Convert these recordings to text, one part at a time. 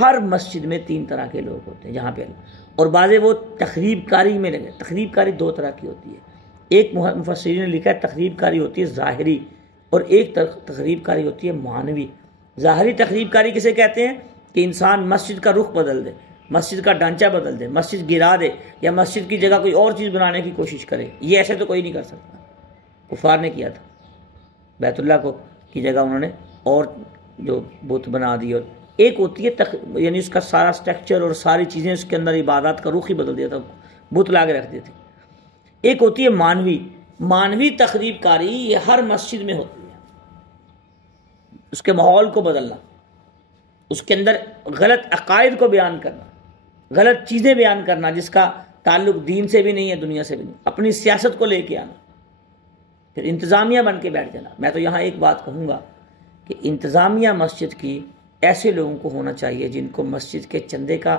ہر مسجد میں 3 طرح کے لوگ ہوتے ہیں جہاں پہ اور بعضے وہ تخریب کاری میں لگے. تخریب کاری 2 طرح کی ہوتی ہے. ایک مفسرین نے لکھا ہے تخریب کاری ہوتی ہے ظاہری اور ایک تخریب کاری ہوتی ہے معنوی. ظاہری تخریب کاری کسے کہتے ہیں؟ کہ انسان مسجد کا رخ بدل دے، مسجد کا ڈھانچہ بدل دے، مسجد گرا دے یا مسجد کی جگہ کوئی اور چیز بنانے کی کوشش کرے. یہ ایسے تو کوئی نہیں کر سکتا. کفار نے کیا تھا، بیت اللہ کو کی جگہ انہوں نے اور جو بت بنا دی. اور ایک ہوتی ہے یعنی اس کا سارا سٹرکچر اور ساری چیزیں اس کے اندر عبادات کا رخ ہی بدل دیا تھا، بت لا کے رکھ دیتے. ایک ہوتی ہے مانوی تخریب کاری. یہ ہر مسجد میں ہوتی ہے. اس کے ماحول کو بدلنا، اس کے اندر غلط عقائد کو بیان کرنا، غلط چیزیں بیان کرنا جس کا تعلق دین سے بھی نہیں ہے دنیا سے بھی نہیں، اپنی سیاست کو لے کے آنا، پھر انتظامیہ بن کے بیٹھ جانا. میں تو یہاں ایک بات کہوں گا کہ انتظامیہ مسجد کی ایسے لوگوں کو ہونا چاہیے جن کو مسجد کے چندے کا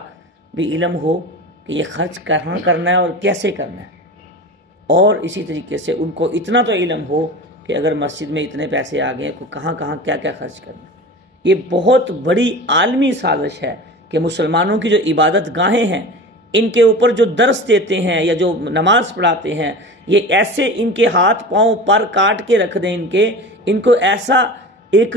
بھی علم ہو کہ یہ خرچ کہاں کرنا ہے اور کیسے کرنا ہے، اور اسی طریقے سے ان کو اتنا تو علم ہو کہ اگر مسجد میں اتنے پیسے آ گئے کہاں کیا کیا خرچ کرنا ہے. یہ بہت بڑی عالمی سازش ہے کہ مسلمانوں کی جو عبادت گاہیں ہیں ان کے اوپر جو درس دیتے ہیں یا جو نماز پڑھاتے ہیں یہ ایسے ان کے ہاتھ پاؤں پر کاٹ کے رکھ دیں، ان کو ایسا ایک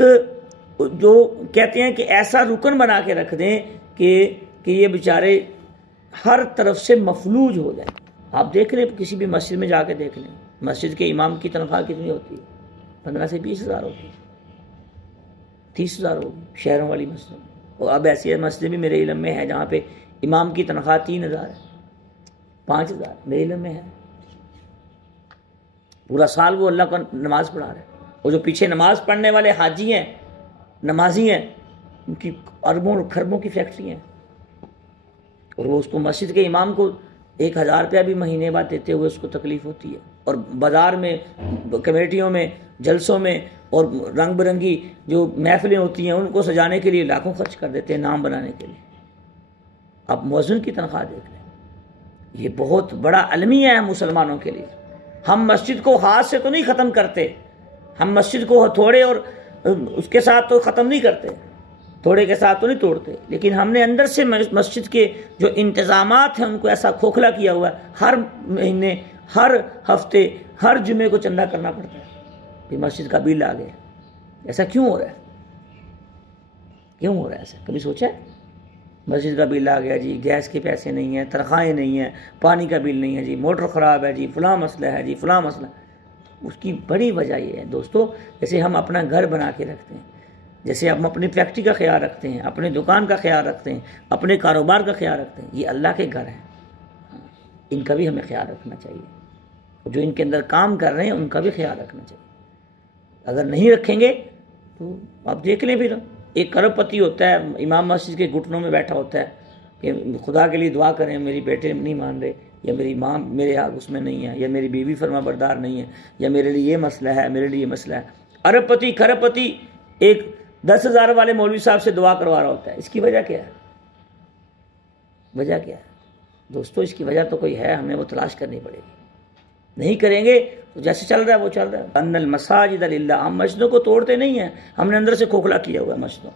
جو کہتے ہیں کہ ایسا رکن بنا کے رکھ دیں کہ یہ بیچارے ہر طرف سے مفلوج ہو جائیں. آپ دیکھ لیں کسی بھی مسجد میں جا کے دیکھ لیں، مسجد کے امام کی تنخواہ کتنی ہوتی ہے؟ 15 سے 20 ہزار ہوتی ہے، 30 ہزار ہوگی شہروں والی مسجد. اور اب ایسی مسجد بھی میرے علم میں ہے جہاں پہ امام کی تنخواہ 3 ہزار ہے، 5 ہزار میرے علم میں ہے. پورا سال وہ اللہ کا نماز پڑھا رہے ہیں. اور جو پیچھے نماز پڑھنے والے حاجی ہیں، نمازی ہیں، ان کی اربوں اور خربوں کی فیکٹری ہیں. اور وہ اس کو مسجد کے امام کو 1000 روپیہ بھی مہینے بعد دیتے ہوئے اس کو تکلیف ہوتی ہے. اور بازار میں کمیٹیوں میں جلسوں میں اور رنگ برنگی جو محفلیں ہوتی ہیں ان کو سجانے کے لیے لاکھوں خرچ کر دیتے ہیں نام بنانے کے لیے. اب مؤذن کی تنخواہ دیکھ لیں. یہ بہت بڑا المیہ ہے مسلمانوں کے لیے. ہم مسجد کو ہاتھ سے تو نہیں ختم کرتے، ہم مسجد کو ہتھوڑے اور اس کے ساتھ تو ختم نہیں کرتے، تھوڑے کے ساتھ تو نہیں توڑتے، لیکن ہم نے اندر سے مسجد کے جو انتظامات ہیں ان کو ایسا کھوکھلا کیا ہوا ہے. ہر مہینے، ہر ہفتے، ہر جمعے کو چندہ کرنا پڑتا ہے کہ مسجد کا بل آ گیا. ایسا کیوں ہو رہا ہے؟ کیوں ہو رہا ہے ایسا؟ کبھی سوچا ہے؟ مسجد کا بل آ گیا جی، گیس کے پیسے نہیں ہیں، تنخواہیں نہیں ہیں، پانی کا بل نہیں ہے جی، موٹر خراب ہے جی، فلاں مسئلہ ہے جی، فلاں مسئلہ. اس کی بڑی وجہ یہ ہے دوستو، جیسے ہم اپنا گھر بنا کے رکھتے ہیں، جیسے ہم اپنی فیکٹری کا خیال رکھتے ہیں، اپنے دکان کا خیال رکھتے ہیں، اپنے کاروبار کا خیال رکھتے ہیں، یہ اللہ کے گھر ہیں، ان کا بھی ہمیں خیال رکھنا چاہیے. جو ان کے اندر کام کر رہے ہیں ان کا بھی خیال رکھنا چاہیے. اگر نہیں رکھیں گے تو آپ دیکھ لیں. پھر ایک کروڑ پتی ہوتا ہے امام مسجد کے گھٹنوں میں بیٹھا ہوتا ہے کہ خدا کے لیے دعا کریں، میری بیٹے نہیں مان رہے، یا میری ماں میرے حق اس میں نہیں ہے، یا میری بیوی فرما بردار نہیں ہے، یا میرے لیے یہ مسئلہ ہے، میرے لیے یہ مسئلہ ہے. ارب پتی کھرب پتی ایک 10,000 والے مولوی صاحب سے دعا کروا رہا ہوتا ہے. اس کی وجہ کیا ہے؟ وجہ کیا ہے دوستو؟ اس کی وجہ تو کوئی ہے، ہمیں وہ تلاش کرنی پڑے گی. نہیں کریں گے تو جیسے چل رہا ہے وہ چل رہا ہے. ان المساجد للہ. ہم مسجدوں کو توڑتے نہیں ہیں، ہم نے اندر سے کھوکھلا کیا ہوا ہے مسجدوں.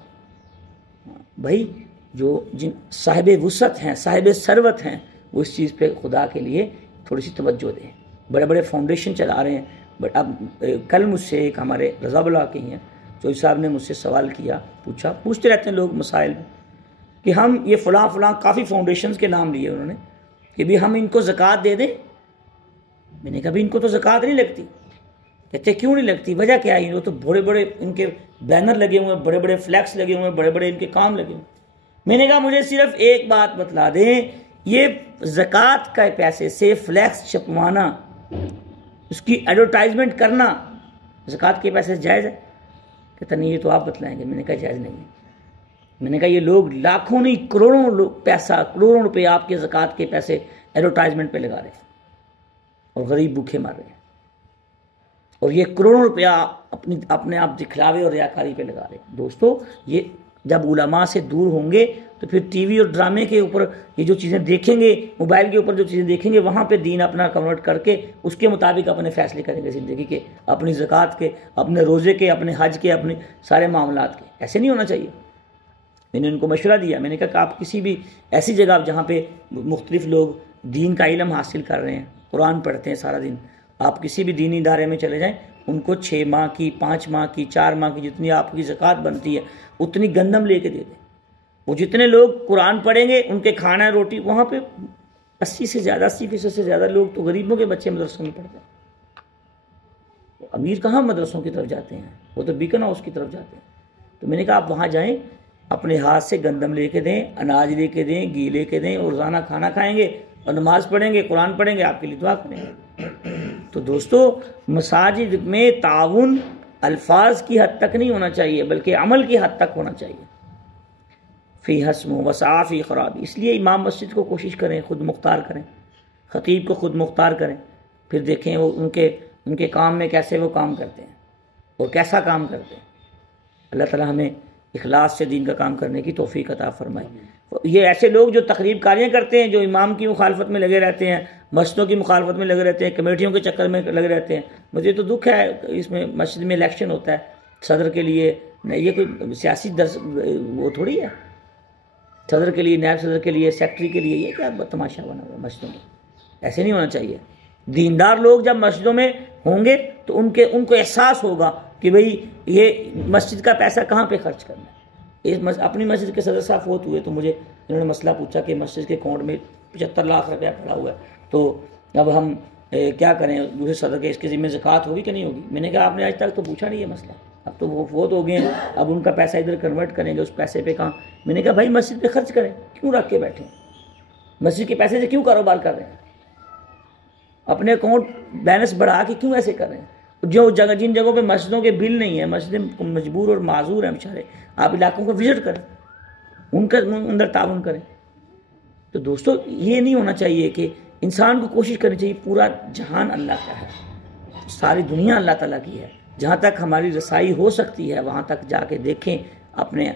بھائی جو جن صاحب وسعت ہیں، صاحب ثروت ہیں، وہ اس چیز پہ خدا کے لیے تھوڑی سی توجہ دیں. بڑے بڑے فاؤنڈیشن چلا رہے ہیں. بٹ اب کل مجھ سے ایک ہمارے رضا اللہ کے ہیں جو صاحب نے مجھ سے سوال کیا، پوچھتے رہتے ہیں لوگ مسائل میں کہ ہم یہ فلاں کافی فاؤنڈیشنز کے نام لیے انہوں نے کہ بھی ہم ان کو زکوٰۃ دے دیں. میں نے کہا بھی ان کو تو زکوٰۃ نہیں لگتی. کہتے کیوں نہیں لگتی؟ وجہ کیا ہے؟ وہ تو بڑے بڑے ان کے بینر لگے ہوئے ہیں، بڑے بڑے فلیکس لگے ہوئے ہیں، بڑے بڑے ان کے کام لگے ہوئے ہیں. میں نے کہا مجھے صرف ایک بات بتلا دیں، یہ زکوٰۃ کے پیسے سے فلیکس چھپوانا، اس کی ایڈورٹائزمنٹ کرنا زکوٰۃ کے پیسے سے جائز ہے؟ کہتا نہیں یہ تو آپ بتلائیں گے. میں نے کہا جائز نہیں ہے. میں نے کہا یہ لوگ لاکھوں نہیں کروڑوں پیسہ، کروڑوں روپے آپ کے زکوٰۃ کے پیسے ایڈورٹائزمنٹ پہ لگا رہے ہیں اور غریب بھوکے مر رہے ہیں، اور یہ کروڑوں روپیہ اپنے آپ دکھلاوے اور ریاکاری پہ لگا رہے ہیں. دوستو یہ جب علماء سے دور ہوں گے تو پھر ٹی وی اور ڈرامے کے اوپر یہ جو چیزیں دیکھیں گے، موبائل کے اوپر جو چیزیں دیکھیں گے، وہاں پہ دین اپنا کنورٹ کر کے اس کے مطابق اپنے فیصلے کریں گے زندگی کے، اپنی زکوٰۃ کے، اپنے روزے کے، اپنے حج کے، اپنے سارے معاملات کے. ایسے نہیں ہونا چاہیے. میں نے ان کو مشورہ دیا، میں نے کہا کہ آپ کسی بھی ایسی جگہ جہاں پہ مختلف لوگ دین کا علم حاصل کر رہے ہیں، قرآن پڑھتے ہیں سارا دن، آپ کسی بھی دینی ادارے میں چلے جائیں، ان کو 6 ماہ کی 5 ماہ کی 4 ماہ کی جتنی آپ کی زکوٰۃ بنتی ہے اتنی گندم لے کے دے دیں۔ وہ جتنے لوگ قرآن پڑھیں گے ان کے کھانا روٹی، وہاں پہ 80% سے زیادہ لوگ تو غریبوں کے بچے مدرسوں میں پڑھتے ہیں۔ امیر کہاں مدرسوں کی طرف جاتے ہیں، وہ تو بیکن ہاؤس کی طرف جاتے ہیں۔ تو میں نے کہا آپ وہاں جائیں، اپنے ہاتھ سے گندم لے کے دیں، اناج لے کے دیں، گھی لے کے دیں، اور روزانہ کھانا کھائیں گے اور نماز پڑھیں گے، قرآن پڑھیں گے، آپ کے لیے دعا کریں گے۔ تو دوستو، مساجد میں تعاون الفاظ کی حد تک نہیں ہونا چاہیے بلکہ عمل کی حد تک ہونا چاہیے۔ فی حسم و وسع فی خرابی، اس لیے امام مسجد کو کوشش کریں خود مختار کریں، خطیب کو خود مختار کریں، پھر دیکھیں وہ ان کے کام میں کیسے وہ کام کرتے ہیں اور کیسا کام کرتے ہیں۔ اللہ تعالی ہمیں اخلاص سے دین کا کام کرنے کی توفیق عطا فرمائے۔ یہ ایسے لوگ جو تقریب کاریاں کرتے ہیں، جو امام کی مخالفت میں لگے رہتے ہیں، مسجدوں کی مخالفت میں لگے رہتے ہیں، کمیٹیوں کے چکر میں لگے رہتے ہیں، مجھے تو دکھ ہے، اس میں مسجد میں الیکشن ہوتا ہے صدر کے لیے، یہ کوئی سیاسی درس وہ تھوڑی ہے، صدر کے لیے، نائب صدر کے لیے، سیکٹری کے لیے، یہ کیا تماشا بنا ہوا مسجدوں میں؟ ایسے نہیں ہونا چاہیے۔ دیندار لوگ جب مسجدوں میں ہوں گے تو ان کو احساس ہوگا کہ بھئی یہ مسجد کا پیسہ کہاں پہ خرچ کرنا ہے۔ اپنی مسجد کے صدر صاحب فوت ہوئے تو مجھے انہوں نے مسئلہ پوچھا کہ مسجد کے اکاؤنٹ میں 75 لاکھ روپیہ پڑا ہوا ہے، تو اب ہم کیا کریں، دوسرے صدر کے اس کے ذمہ زکوٰۃ ہوگی کہ نہیں ہوگی؟ میں نے کہا آپ نے آج تک تو پوچھا نہیں یہ مسئلہ، اب تو وہ فوت ہو گئے ہیں، اب ان کا پیسہ ادھر کنورٹ کریں گے، اس پیسے پہ کہاں؟ میں نے کہا بھائی مسجد پہ خرچ کریں، کیوں رکھ کے بیٹھے ہیں؟ مسجد کے پیسے سے کیوں کاروبار کر رہے ہیں؟ اپنے اکاؤنٹ بیلنس بڑھا کے کیوں ایسے کر رہے ہیں؟ جن جگہوں پہ مسجدوں کے بل نہیں ہیں، مسجدیں مجبور اور معذور ہیں بیچارے، آپ علاقوں کو وزٹ کریں، ان کا اندر تعاون کریں۔ تو دوستو، یہ نہیں ہونا چاہیے کہ انسان کو کوشش کرنی چاہیے، پورا جہان اللہ کا ہے، ساری دنیا اللہ تعالیٰ کی ہے، جہاں تک ہماری رسائی ہو سکتی ہے وہاں تک جا کے دیکھیں، اپنے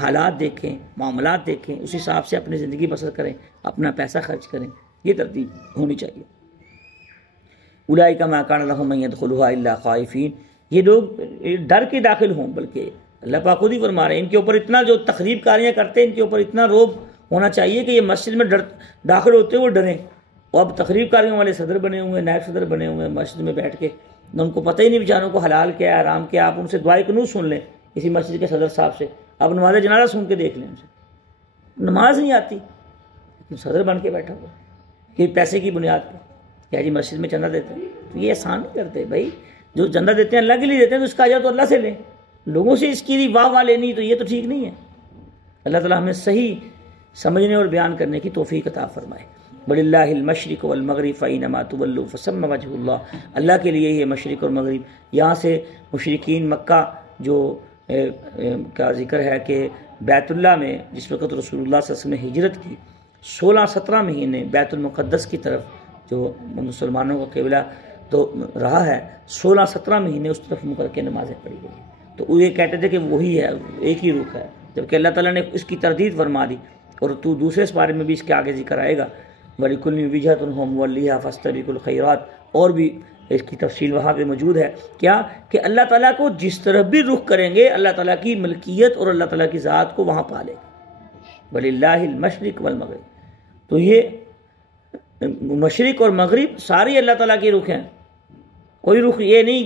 حالات دیکھیں، معاملات دیکھیں، اس حساب سے اپنی زندگی بسر کریں، اپنا پیسہ خرچ کریں، یہ ترتیب ہونی چاہیے۔ اولئک ما کان لهم ان يدخلوها الا خائفین، یہ لوگ ڈر کے داخل ہوں، بلکہ اللہ پاک خود ہی فرما رہے ہیں ان کے اوپر اتنا، جو تخریب کاریاں کرتے ہیں ان کے اوپر اتنا روب ہونا چاہیے کہ یہ مسجد میں داخل ہوتے وہ ڈریں۔ اور اب تخریب کاریوں والے صدر بنے ہوئے ہیں، نائب صدر بنے ہوئے ہیں مسجد میں بیٹھ کے، ان کو پتہ ہی نہیں بیچاروں کو حلال کیا ہے حرام کیا۔ آپ ان سے دعائے قنوت سن لیں کسی مسجد کے صدر صاحب سے، آپ نماز جنازہ سن کے دیکھ لیں ان سے، نماز نہیں آتی صدر بن کے بیٹھا ہوا، یہ پیسے کی بنیاد پہ کیا جی مسجد میں چندہ دیتے ہیں؟ تو یہ احسان نہیں کرتے بھائی، جو چندہ دیتے ہیں اللہ کے لیے دیتے ہیں تو اس کا اجر تو اللہ سے لیں، لوگوں سے اس کی واہ لینی تو یہ تو ٹھیک نہیں ہے۔ اللہ تعالیٰ ہمیں صحیح سمجھنے اور بیان کرنے کی توفیق عطا فرمائے۔ وَلِلَّهِ الْمَشْرِقُ وَالْمَغْرِبُ فَأَيْنَمَا تُوَلُّوا فَثَمَّ وَجْهُ اللَّهِ، اللہ کے لیے یہ مشرق اور مغرب۔ یہاں سے مشرکین مکہ جو کا ذکر ہے کہ بیت اللہ میں جس وقت رسول اللہ صلی اللہ علیہ وسلم نے ہجرت کی، 16-17 مہینے بیت المقدس کی طرف جو مسلمانوں کا قبلہ تو رہا ہے، 16-17 مہینے اس طرف مکر کے نمازیں پڑھی گئی، تو وہ یہ کہتے تھے کہ وہی ہے، ایک ہی رخ ہے، جبکہ اللہ تعالیٰ نے اس کی تردید فرما دی۔ اور تو دوسرے اس بارے میں بھی اس کے آگے ذکر آئے گا، وَلِكُلٍّ وِجْهَةٌ هُوَ مُوَلِّيهَا فَاسْتَبِقُوا الْخَيْرَاتِ، اور بھی اس کی تفصیل وہاں پہ موجود ہے، کیا کہ اللہ تعالیٰ کو جس طرف بھی رخ کریں گے اللہ تعالیٰ کی ملکیت اور اللہ تعالیٰ کی ذات کو وہاں پالے گا۔ وَلِلَّهِ الْمَشْرِقُ وَالْمَغْرِبُ، تو یہ مشرق اور مغرب ساری اللہ تعالیٰ کی رخ ہیں، کوئی رخ یہ نہیں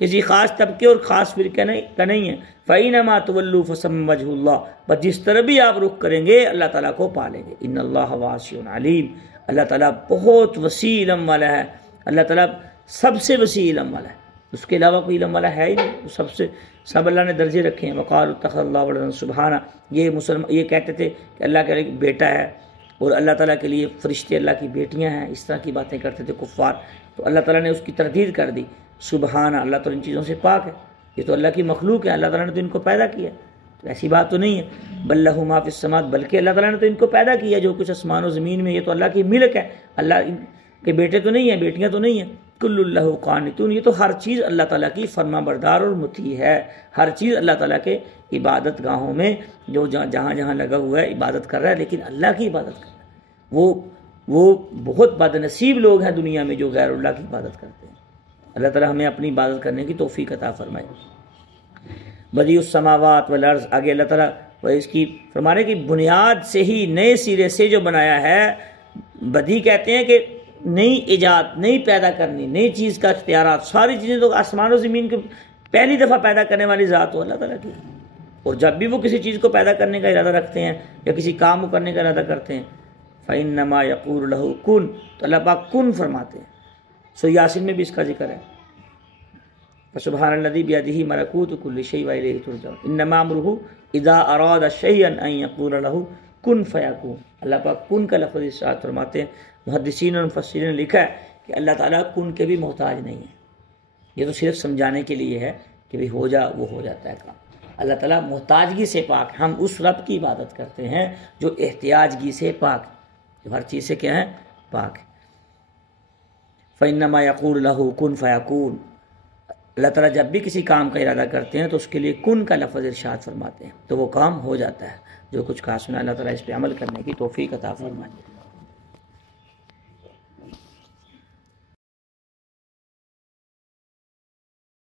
کسی خاص طبقے اور خاص فرقے کا نہیں ہے۔ فَإِنَّمَا تُوَلُّوا فَثَمَّ وَجْهُ اللَّهِ، بس جس طرح بھی آپ رخ کریں گے اللہ تعالیٰ کو پالیں گے۔ إِنَّ اللَّهَ وَاسِعٌ عَلِيمٌ، اللہ تعالیٰ بہت وسیع علم والا ہے، اللہ تعالیٰ سب سے وسیع علم والا ہے، اس کے علاوہ کوئی علم والا ہے ہی نہیں، سب اللہ نے درجے رکھے ہیں۔ وَقَالُوا اتَّخَذَ اللَّهُ وَلَدًا سُبْحَانَهُ، یہ کہتے تھے کہ اللہ کے لیے بیٹا ہے اور اللہ تعالیٰ کے لیے فرشتے اللہ کی بیٹیاں ہیں، اس طرح کی باتیں کرتے تھے کفار، تو اللہ تعالیٰ نے اس کی تردید کر دی۔ سبحانہ، اللہ تو ان چیزوں سے پاک ہے، یہ تو اللہ کی مخلوق ہے، اللہ تعالیٰ نے تو ان کو پیدا کیا، تو ایسی بات تو نہیں ہے۔ بل لہ ما فی السماوات، بلکہ اللہ تعالیٰ نے تو ان کو پیدا کیا، جو کچھ آسمان و زمین میں یہ تو اللہ کی ملک ہے، اللہ کے بیٹے تو نہیں ہیں، بیٹیاں تو نہیں ہیں۔ کل اللہ قانتون، یہ تو ہر چیز اللہ تعالیٰ کی فرما بردار اور مطیع ہے، ہر چیز اللہ تعالیٰ کے عبادت گاہوں میں جو جہاں جہاں لگا ہوا ہے عبادت کر رہا ہے، لیکن اللہ کی عبادت کر رہا ہے۔ وہ بہت بد نصیب لوگ ہیں دنیا میں جو غیر اللہ کی عبادت کرتے ہیں۔ اللہ تعالیٰ ہمیں اپنی عبادت کرنے کی توفیق عطا فرمائے۔ بدیع السماوات والارض، آگے اللہ تعالیٰ وہ اس کی فرمانے کی بنیاد سے ہی نئے سرے سے جو بنایا ہے. بدی کہتے ہیں کہ نئی ایجاد، نئی پیدا کرنی، نئی چیز کا اختیارات. ساری چیزیں تو آسمان و زمین کے پہلی دفعہ پیدا کرنے والی ذات تو اللہ تعالیٰ کی. اور جب بھی وہ کسی چیز کو پیدا کرنے کا ارادہ رکھتے ہیں یا کسی کام کو کرنے کا ارادہ کرتے ہیں فَإِنَّمَا يَقُولُ لَهُ كُن، تو اللہ پاک کن فرماتے ہیں. سورہ یاسین میں بھی اس کا ذکر ہے. فَسُبْحَانَ الَّذِي بِيَدِهِ مَلَكُوتُ كُلِّ شَيْءٍ وَإِلَيْهِ تُرْجَعُونَ إِنَّمَا أَمْرُهُ إِذَا أَرَادَ شَيْئًا أَن يَقُولَ لَهُ کن فیکون. اللہ پاک کن کا لفظ ارشاد فرماتے ہیں. محدثین اور مفسرین نے لکھا ہے کہ اللہ تعالیٰ کن کے بھی محتاج نہیں ہے. یہ تو صرف سمجھانے کے لیے ہے کہ بھی ہو جا وہ ہو جاتا ہے کام. اللہ تعالیٰ محتاجگی سے پاک. ہم اس رب کی عبادت کرتے ہیں جو احتیاجگی سے پاک، جو ہر چیز سے کیا ہے پاک. فَإِنَّمَا يَقُولُ لَهُ كُن فَيَكُونُ. اللہ تعالیٰ جب بھی کسی کام کا ارادہ کرتے ہیں تو اس کے لیے کن کا لفظ ارشاد فرماتے ہیں تو وہ کام ہو جاتا ہے. جو کچھ کہا سنا اللہ تعالیٰ اس پہ عمل کرنے کی توفیق عطا فرمائے.